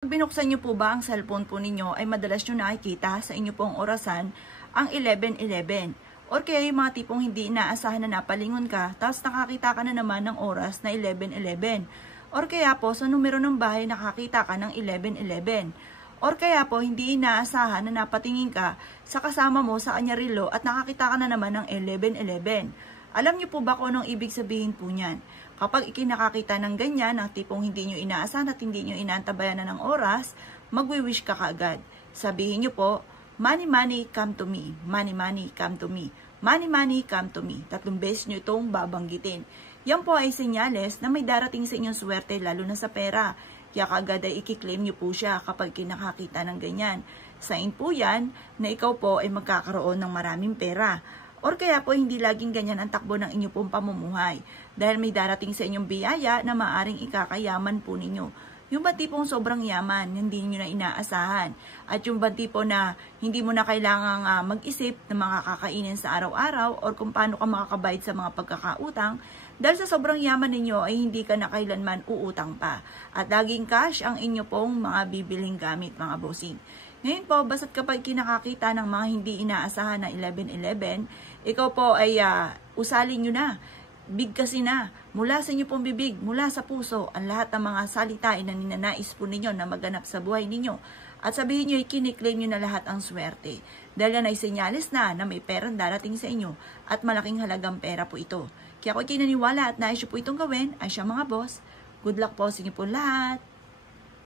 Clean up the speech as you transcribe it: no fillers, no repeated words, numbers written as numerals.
Pag binuksan niyo po ba ang cellphone po ninyo ay madalas nyo nakikita sa inyo pong orasan ang 11:11 or kaya yung mga tipong hindi inaasahan na napalingon ka tapos nakakita ka na naman ng oras na 11:11 or kaya po sa numero ng bahay nakakita ka ng 11:11 or kaya po hindi inaasahan na napatingin ka sa kasama mo sa kanya relo at nakakita ka na naman ng 11:11. Alam niyo po ba kung anong ibig sabihin po niyan? Kapag ikinakakita ng ganyan, ng tipong hindi nyo inaasahan at hindi nyo inaantabayan na ng oras, magwi-wish ka kaagad. Sabihin nyo po, money, money, come to me. Money, money, come to me. Money, money, come to me. 3 beses nyo itong babanggitin. Yan po ay senyales na may darating sa inyong swerte lalo na sa pera. Kaya kaagad ay ikiklaim nyo po siya kapag kinakakita ng ganyan. Sign po yan na ikaw po ay magkakaroon ng maraming pera. Or kaya po hindi laging ganyan ang takbo ng inyo pong pamumuhay dahil may darating sa inyong biyaya na maaring ikakayaman po ninyo. Yung ba tipong sobrang yaman, hindi nyo na inaasahan. At yung ba tipo na hindi mo na kailangang mag-isip na mga kakainin sa araw-araw or kung paano ka makakabayad sa mga pagkakautang dahil sa sobrang yaman ninyo ay hindi ka na kailanman uutang pa. At laging cash ang inyo pong mga bibiling gamit mga bossing. Ngayon po, basta't kapag kinakakita ng mga hindi inaasahan na 11:11, ikaw po ay usalin nyo na, bigkasin na, mula sa inyo pong bibig, mula sa puso, ang lahat ng mga salitain na ninanais po ninyo na maganap sa buhay ninyo. At sabihin nyo, ikiniklaim nyo na lahat ang swerte. Dahil yan ay senyales na may perang darating sa inyo at malaking halagang pera po ito. Kaya kung kinaniwala at nais nyo po itong gawin, ay siya mga boss, good luck po sa inyo po lahat.